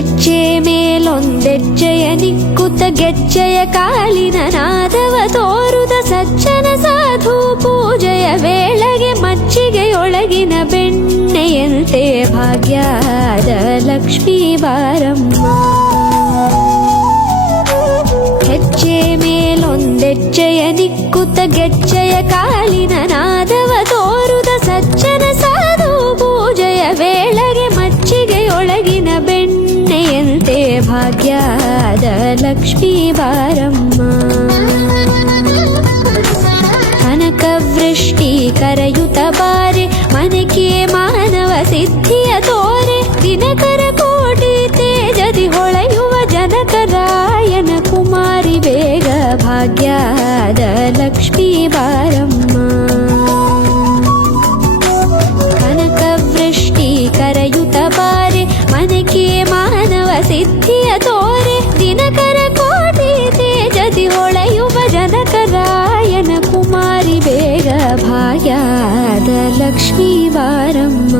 ಹೆಜ್ಜೆ ಮೇಲೊಂದೆಜ್ಜೆಯ ನಿಕ್ಕುತ್ತ ಗೆಜ್ಜೆಯ ಕಾಲಿನ ನಾದವ ತೋರುದ ಸಜ್ಜನ ಸಾಧು ಪೂಜೆಯ ವೇಳೆಗೆ ಮಜ್ಜಿಗೆಯೊಳಗಿನ ಬೆಣ್ಣೆಯಂತೆ ಭಾಗ್ಯದ ಲಕ್ಷ್ಮೀ ಬಾರಮ್ಮ. ಹೆಜ್ಜೆ ಮೇಲೊಂದೆಜ್ಜೆಯ ನಿಕ್ಕುತ್ತ ಗೆಜ್ಜೆಯ ಕಾಲಿನ ನಾದವ ತೋರುದ ಸಜ್ಜನ ಸಾಧು ಪೂಜೆಯ ವೇಳೆಗೆ ಮಜ್ಜಿಗೆಯೊಳಗಿನ ಬೆಣ್ಣೆಯಂತೆ ಭಾಗ್ಯದ ಲಕ್ಷ್ಮೀ ಬಾರಮ್ಮ. ಕನಕವೃಷ್ಟಿ ಕರೆಯುತ ಬಾರೆ ಮನಕೆ ಮಾನವ ಸಿದ್ಧಿಯ ತೋರೆ ದಿನಕರ ಕೋಟಿ ತೇಜದಿ ಹೊಳೆಯುವ ಜನಕರಾಯನ ಕುಮಾರಿ ಬೇಗ ಭಾಗ್ಯದ ಲಕ್ಷ್ಮೀ ಬಾರಮ್ಮ. ಕನಕವೃಷ್ಟಿ ಕರೆಯುತ ಬಾರೆ ಮನಕೆ ಮಾನವ ಸಿದ್ಧಿಯ ತೋರೆ ದಿನಕರ ಕೋಟಿ ತೇಜದಿ ಹೊಳೆಯುವ ಜನಕರಾಯನ ಕುಮಾರಿ ಬೇಗ ಭಾಗ್ಯದ ಲಕ್ಷ್ಮೀ ಬಾರಮ್ಮ.